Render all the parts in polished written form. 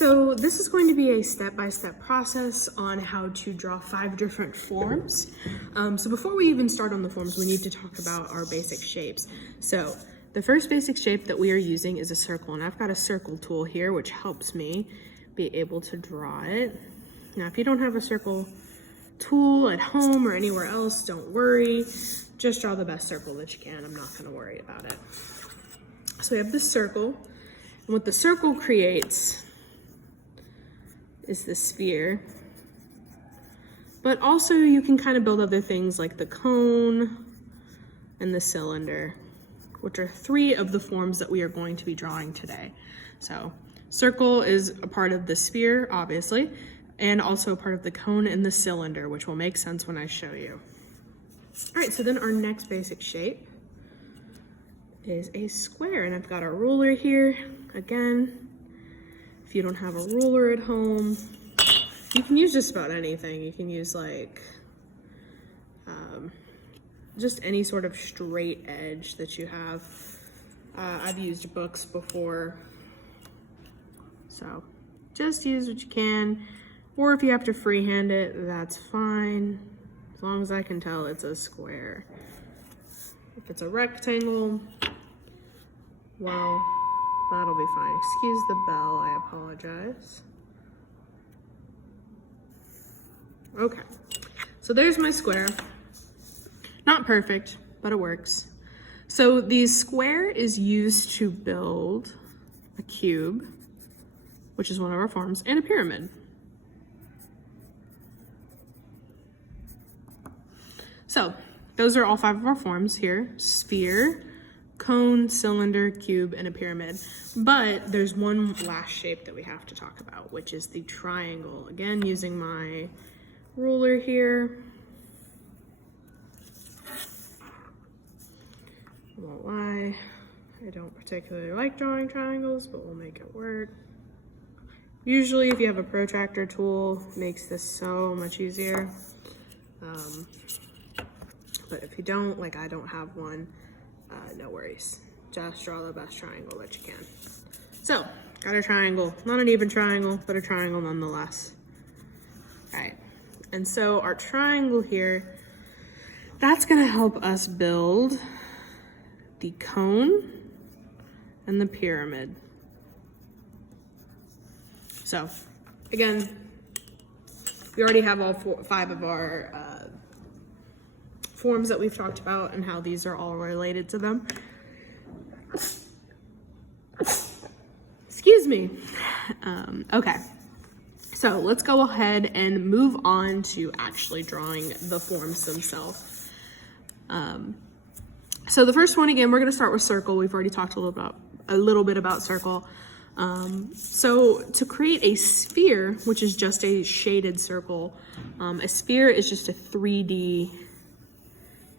So this is going to be a step-by-step process on how to draw 5 different forms. So before we even start on the forms, we need to talk about our basic shapes. So the first basic shape that we are using is a circle, and I've got a circle tool here which helps me be able to draw it. Now if you don't have a circle tool at home or anywhere else, don't worry. Just draw the best circle that you can. I'm not going to worry about it. So we have this circle, and what the circle creates is the sphere, but also you can kind of build other things like the cone and the cylinder, which are 3 of the forms that we are going to be drawing today. So circle is a part of the sphere, obviously, and also a part of the cone and the cylinder, which will make sense when I show you. All right, so then our next basic shape is a square, and I've got a ruler here. Again, if you don't have a ruler at home, you can use just about anything. You can use like just any sort of straight edge that you have. I've used books before, so just use what you can, or if you have to freehand it, that's fine, as long as I can tell it's a square. If it's a rectangle, well, that'll be fine. Excuse the bell, I apologize. Okay, so there's my square. Not perfect, but it works. So the square is used to build a cube, which is one of our forms, and a pyramid. So those are all 5 of our forms here: sphere, cone, cylinder, cube, and a pyramid. But there's one last shape that we have to talk about, which is the triangle. Again, using my ruler here. I won't lie, I don't particularly like drawing triangles, but we'll make it work. Usually if you have a protractor tool, it makes this so much easier. But if you don't, like I don't have one, no worries. Just draw the best triangle that you can. So, got a triangle. Not an even triangle, but a triangle nonetheless. All right, and so our triangle here, that's gonna help us build the cone and the pyramid. So, again, we already have all 5 of our forms that we've talked about and how these are all related to them. Excuse me. Okay, so let's go ahead and move on to actually drawing the forms themselves. So the first one, again, we're going to start with circle. We've already talked a little bit about circle. So to create a sphere, which is just a shaded circle, a sphere is just a 3D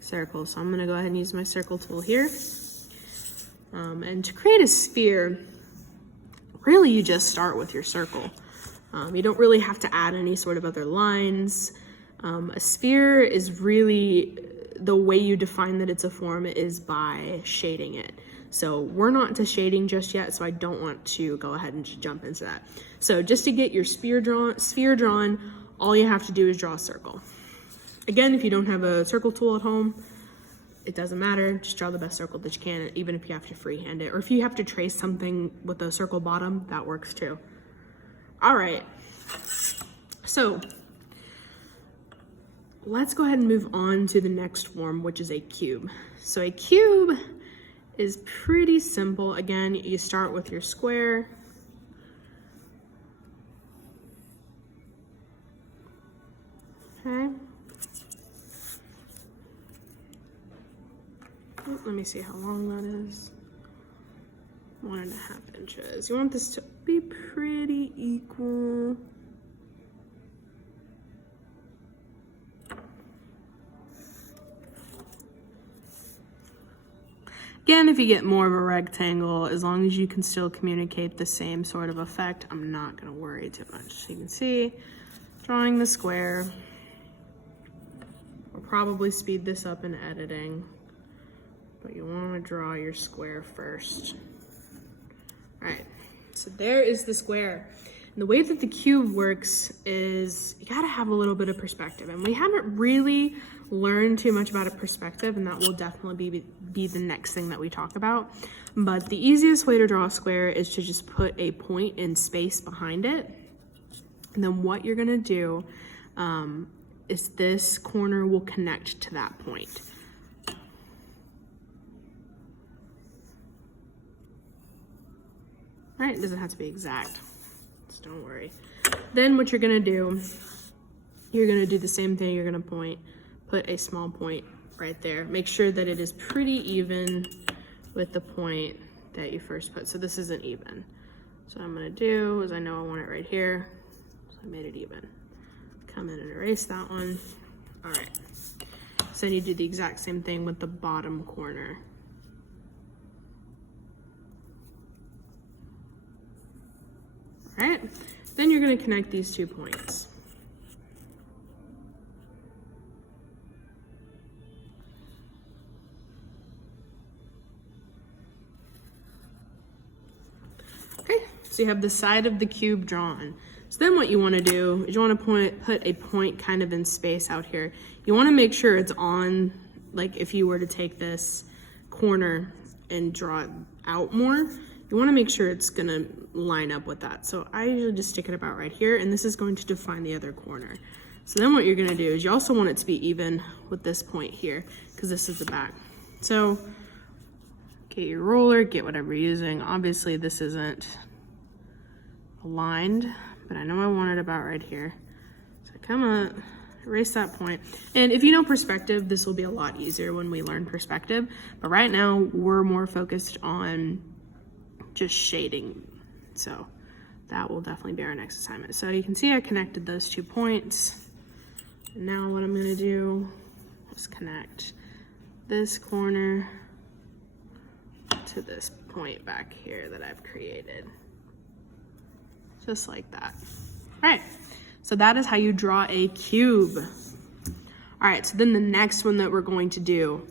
circle. So I'm going to go ahead and use my circle tool here. And to create a sphere, really you just start with your circle. You don't really have to add any sort of other lines. A sphere is really, the way you define that it's a form is by shading it. So we're not into shading just yet, so I don't want to go ahead and jump into that. So just to get your sphere drawn, all you have to do is draw a circle. Again, if you don't have a circle tool at home, it doesn't matter. Just draw the best circle that you can, even if you have to freehand it. Or if you have to trace something with a circle bottom, that works too. All right, so let's go ahead and move on to the next form, which is a cube. So a cube is pretty simple. Again, you start with your square. Okay. Oh, let me see how long that is. 1.5 inches. You want this to be pretty equal. Again, if you get more of a rectangle, as long as you can still communicate the same sort of effect, I'm not going to worry too much. So you can see, drawing the square. We'll probably speed this up in editing, but you want to draw your square first. All right, so there is the square. And the way that the cube works is you gotta have a little bit of perspective. And we haven't really learned too much about a perspective, and that will definitely be the next thing that we talk about. But the easiest way to draw a square is to just put a point in space behind it. And then what you're gonna do is this corner will connect to that point. Right, it doesn't have to be exact, so don't worry. Then what you're gonna do, you're gonna do the same thing. You're gonna put a small point right there. Make sure that it is pretty even with the point that you first put. So this isn't even. So what I'm gonna do is, I know I want it right here, so I made it even. Come in and erase that one. All right, so then you do the exact same thing with the bottom corner. All right, then you're gonna connect these 2 points. Okay, so you have the side of the cube drawn. So then what you wanna do is you wanna put a point kind of in space out here. You wanna make sure it's on, like if you were to take this corner and draw it out more, you wanna make sure it's gonna line up with that. So I usually just stick it about right here, and this is going to define the other corner. So then what you're gonna do is you also want it to be even with this point here, because this is the back. So get your ruler, get whatever you're using. Obviously this isn't aligned, but I know I want it about right here. So come up, erase that point. And if you know perspective, this will be a lot easier when we learn perspective. But right now we're more focused on just shading. So that will definitely be our next assignment. So you can see I connected those 2 points. And now what I'm gonna do is connect this corner to this point back here that I've created. Just like that. All right, so that is how you draw a cube. All right, so then the next one that we're going to do,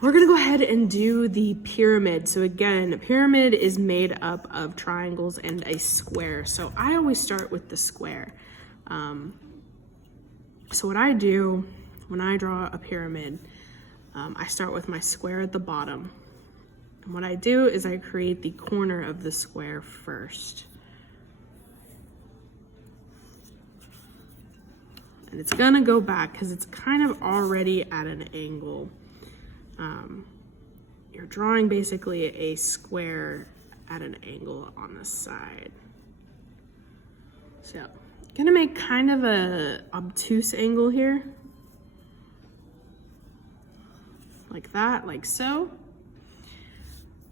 we're gonna go ahead and do the pyramid. So again, a pyramid is made up of triangles and a square. So I always start with the square. So what I do when I draw a pyramid, I start with my square at the bottom. And what I do is I create the corner of the square first. And it's gonna go back because it's kind of already at an angle. You're drawing basically a square at an angle on the side. So, gonna make kind of a obtuse angle here. Like that, like so.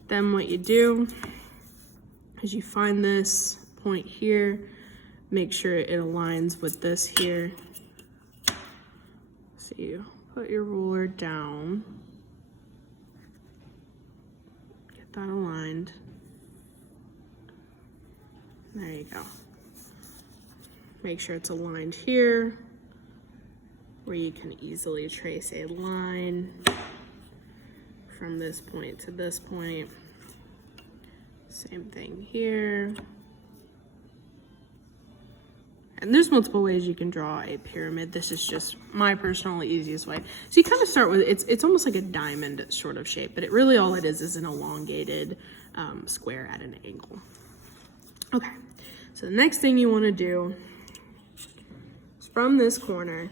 Then what you do is you find this point here, make sure it aligns with this here. So you put your ruler down. That aligned. There you go. Make sure it's aligned here, where you can easily trace a line from this point to this point. Same thing here. And there's multiple ways you can draw a pyramid. This is just my personal easiest way. So you kind of start with, it's almost like a diamond sort of shape, but it really all it is an elongated square at an angle. Okay, so the next thing you want to do is from this corner,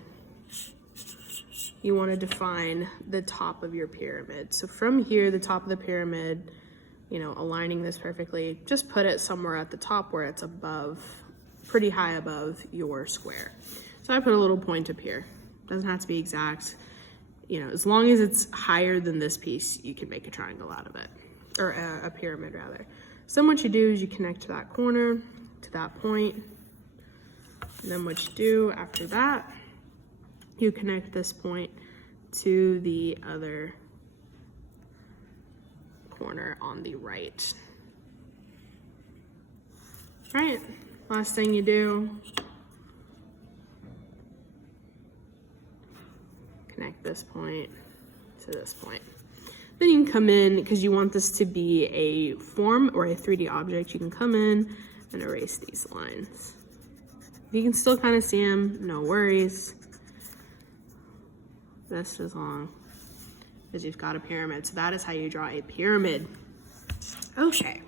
you want to define the top of your pyramid. So from here, the top of the pyramid, you know, aligning this perfectly, just put it somewhere at the top where it's above, pretty high above your square. So I put a little point up here. Doesn't have to be exact. You know, as long as it's higher than this piece, you can make a triangle out of it, or a pyramid rather. So then what you do is you connect to that corner, to that point. And then what you do after that, you connect this point to the other corner on the right. All right. Last thing you do, connect this point to this point. Then you can come in, because you want this to be a form or a 3D object, you can come in and erase these lines. You can still kind of see them, no worries. Just as long as you've got a pyramid. So that is how you draw a pyramid. Okay.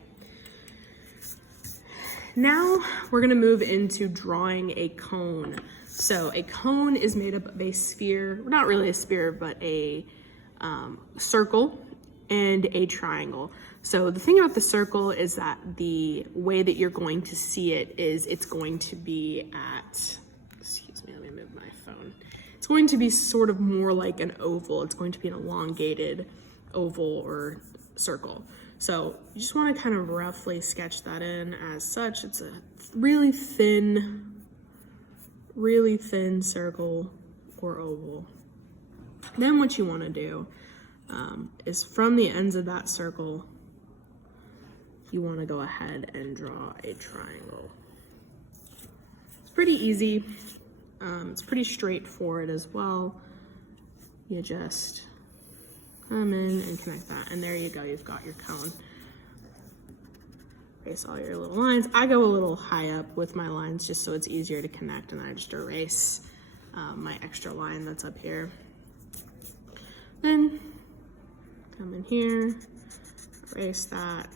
Now we're gonna move into drawing a cone. So a cone is made up of a sphere, not really a sphere, but a circle and a triangle. So the thing about the circle is that the way that you're going to see it is it's going to be at, excuse me, let me move my phone. It's going to be sort of more like an oval. It's going to be an elongated oval or circle. So you just want to kind of roughly sketch that in as such. It's a really thin circle or oval. Then what you want to do is from the ends of that circle, you want to go ahead and draw a triangle. It's pretty easy. It's pretty straightforward as well. You just come in and connect that, and there you go, you've got your cone. Erase all your little lines. I go a little high up with my lines just so it's easier to connect, and then I just erase my extra line that's up here. Then come in here, erase that.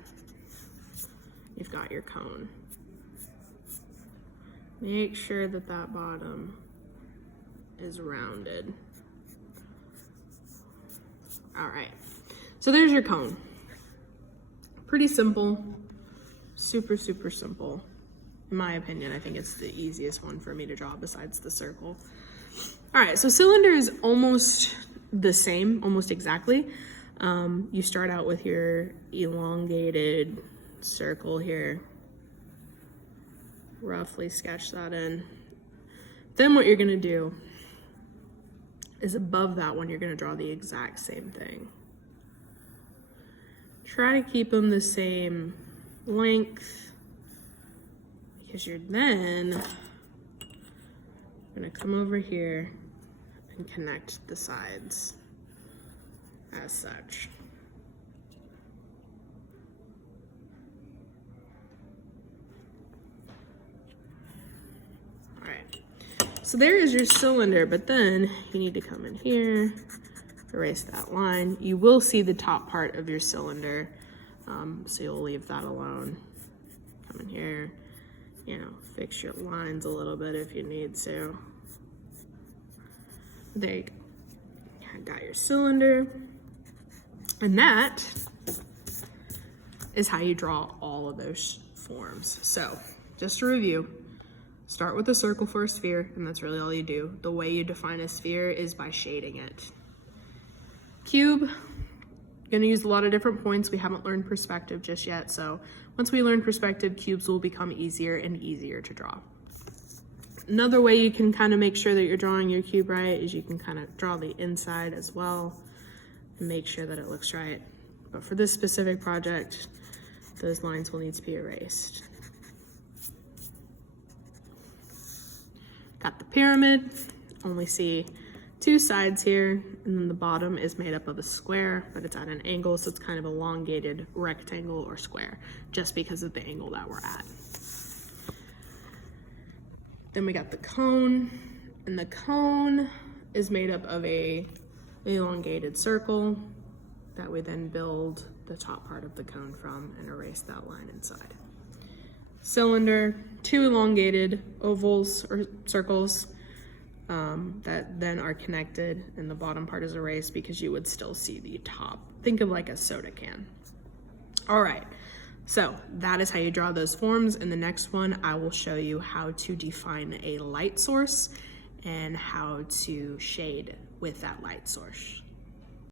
You've got your cone. Make sure that that bottom is rounded. All right, so there's your cone. Pretty simple, super simple. In my opinion, I think it's the easiest one for me to draw besides the circle. All right, so cylinder is almost the same, almost exactly. You start out with your elongated circle here. Roughly sketch that in. Then what you're gonna do is above that one, you're gonna draw the exact same thing. Try to keep them the same length, because you're then gonna come over here and connect the sides as such. So there is your cylinder, but then you need to come in here, erase that line. You will see the top part of your cylinder, so you'll leave that alone. Come in here, you know, fix your lines a little bit if you need to. There you go. Got your cylinder. And that is how you draw all of those forms. So just to review, start with a circle for a sphere, and that's really all you do. The way you define a sphere is by shading it. Cube, gonna use a lot of different points. We haven't learned perspective just yet, so once we learn perspective, cubes will become easier and easier to draw. Another way you can kind of make sure that you're drawing your cube right is you can kind of draw the inside as well and make sure that it looks right. But for this specific project, those lines will need to be erased. Got the pyramid, only see two sides here, and then the bottom is made up of a square, but it's at an angle, so it's kind of elongated rectangle or square, just because of the angle that we're at. Then we got the cone, and the cone is made up of a elongated circle that we then build the top part of the cone from and erase that line inside. Cylinder, two elongated ovals or circles that then are connected, and the bottom part is erased because you would still see the top. Think of like a soda can. All right, so that is how you draw those forms. In the next one, I will show you how to define a light source and how to shade with that light source.